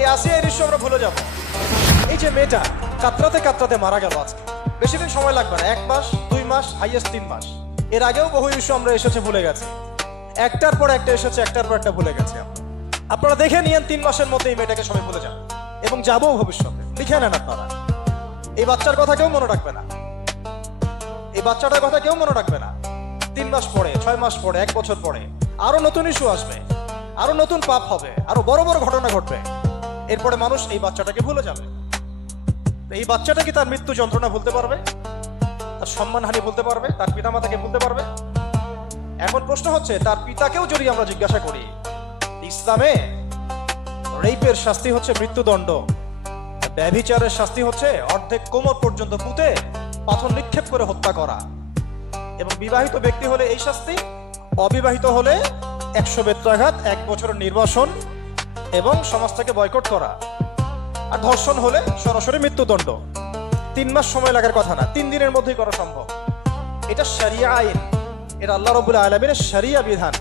এই আসিয়া এই দৃশ্য আমরা ভুলে যাব। এই যে মেয়েটা কাতরাতে কাতরাতে মারা গেল আজকে, বেশি দিন সময় লাগবে না, 1 মাস 2 মাস হাইয়েস্ট 3 মাস। এর আগেও বহু ইস্যু আমরা এসেছে ভুলে গেছি, একটার পর একটা এসেছে, একটার পর একটা ভুলে গেছে। আপনারা দেখে নিয়েন 3 মাসের মধ্যে এই মেয়েটাকে সবাই ভুলে যান এবং যাবো ভবিষ্যতে। লিখে নেন আপনারা, এই বাচ্চার কথা কেউ মনে রাখবে না, এই বাচ্চাটার কথা কেউ মনে রাখবে না। 3 মাস পরে, 6 মাস পরে, 1 বছর পরে আরো নতুন ইস্যু আসবে, আরো নতুন পাপ হবে, আরো বড় বড় ঘটনা ঘটবে। এরপরে মানুষ এই বাচ্চাটাকে ভুলে যাবে। এই বাচ্চাটা কি তার মৃত্যু যন্ত্রণা ভুলতে পারবে? তার সম্মানহানি ভুলতে পারবে? তার পিতামাতাকে ভুলতে পারবে? এখন প্রশ্ন হচ্ছে, তার পিতাকেও যদি আমরা জিজ্ঞাসা করি, ইসলামে রেপের শাস্তি হচ্ছে মৃত্যুদণ্ড, ব্যভিচারের শাস্তি হচ্ছে অর্ধেক কোমর পর্যন্ত পুঁতে পাথর নিক্ষেপ করে হত্যা করা, এবং বিবাহিত ব্যক্তি হলে এই শাস্তি, অবিবাহিত হলে 100 বেত্রাঘাত, 1 বছরের নির্বাসন এবং সমাজ থেকে বয়কট করা, আর ধর্ষণ হলে সরাসরি মৃত্যুদণ্ড। 3 মাস সময় লাগার কথা না, 3 দিনের মধ্যেই করা সম্ভব। এটা শরিয়া আইন, এটা আল্লাহ রাব্বুল আলামিনের শরিয়া বিধান।